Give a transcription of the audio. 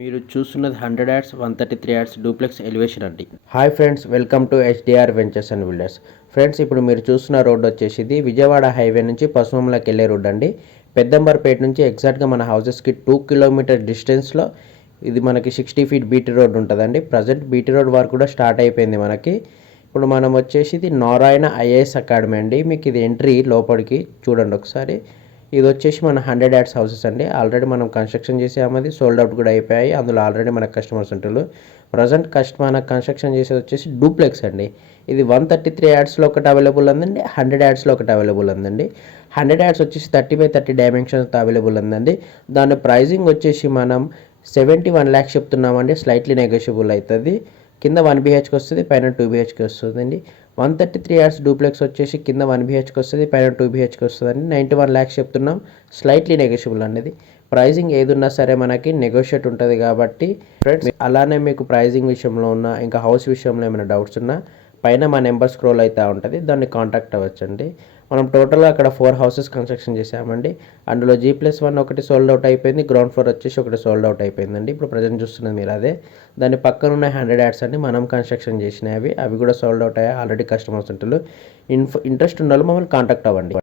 మీరు చూస్తున్నది hundred yards one thirty three yards duplex elevation అండి. Hi friends welcome to HDR ventures and builders. Friends ఇప్పుడు మీరు చూస్తున్న రోడ్ వచ్చేసి ఇది విజయవాడ హైవే నుంచి పసుమలకి వెళ్ళే రోడ్ అండి. పెద్దంబర్పేట నుంచి ఎగ్జాక్ట్గా మన హౌసెస్కి టూ కిలోమీటర్ డిస్టెన్స్లో ఇది మనకి సిక్స్టీ ఫీట్ బీటీ రోడ్ ఉంటుందండి. ప్రజెంట్ బీటీ రోడ్ వర్క్ కూడా స్టార్ట్ అయిపోయింది మనకి. ఇప్పుడు మనం వచ్చేసి ఇది నారాయణ ఐఏఎస్ అకాడమీ అండి. మీకు ఇది ఎంట్రీ లోపలికి చూడండి ఒకసారి. ఇది వచ్చేసి మన హండ్రెడ్ యాడ్స్ హౌసెస్ అండి. ఆల్రెడీ మనం కన్స్ట్రక్షన్ చేసామది సోల్డ్ అవుట్ కూడా అయిపోయాయి. అందులో ఆల్రెడీ మనకు కస్టమర్స్ ఉంటారు. ప్రజెంట్ కస్ట్ మన కన్స్ట్రక్షన్ చేసేది వచ్చేసి డూప్లెక్స్ అండి. ఇది వన్ థర్టీ త్రీ యాడ్స్లో ఒకటి అవైలబుల్ ఉందండి హండ్రెడ్ యాడ్స్లో ఒకటి అవైలబుల్ ఉందండి హండ్రెడ్ యాడ్స్ వచ్చేసి థర్టీ బై థర్టీ డైమెన్షన్స్తో అవైలబుల్ ఉందండి దాని ప్రైజింగ్ వచ్చేసి మనం సెవెంటీ వన్ ల్యాక్స్ చెప్తున్నామండి. స్లైట్లీ నెగోషియబుల్ అవుతుంది. కింద వన్ బీహెచ్కి వస్తుంది పైన టూ బీహెచ్కి వస్తుందండి. One thirty three yards duplex వచ్చేసి కింద వన్ బీహెచ్కి వస్తుంది పైన టూ బీహెచ్కి వస్తుందండి. నైంటీ వన్ ల్యాక్స్ చెప్తున్నాం. స్లైట్లీ నెగోషియబుల్ అనేది ప్రైజింగ్ ఏది ఉన్నా సరే మనకి నెగోషియేట్ ఉంటుంది కాబట్టి ఫ్రెండ్స్ అలానే మీకు ప్రైజింగ్ విషయంలో ఉన్న ఇంకా హౌస్ విషయంలో ఏమైనా డౌట్స్ ఉన్నా పైన మా నెంబర్ స్క్రోల్ అవుతూ ఉంటుంది. దాన్ని కాంటాక్ట్ అవ్వచ్చండి. మనం టోటల్గా అక్కడ ఫోర్ హౌసెస్ కన్స్ట్రక్షన్ చేసామండి అందులో జీ ప్లస్ వన్ ఒకటి సోల్డ్ అవుట్ అయిపోయింది. గ్రౌండ్ ఫ్లోర్ వచ్చేసి ఒకటి సోల్డ్ అవుట్ అయిపోయిందండి. ఇప్పుడు ప్రజెంట్ చూస్తున్నది మీరు అదే. దాని పక్కన ఉన్న హండ్రెడ్ యాడ్స్ అండి మనం కన్స్ట్రక్షన్ చేసినవి. అవి కూడా సోల్డ్ అవుట్ అయ్యాయి. ఆల్రెడీ కస్టమర్స్ ఉంటారు ఇన్ ఇంట్రెస్ట్ ఉన్న వాళ్ళు మమ్మల్ని కాంటాక్ట్ అవ్వండి.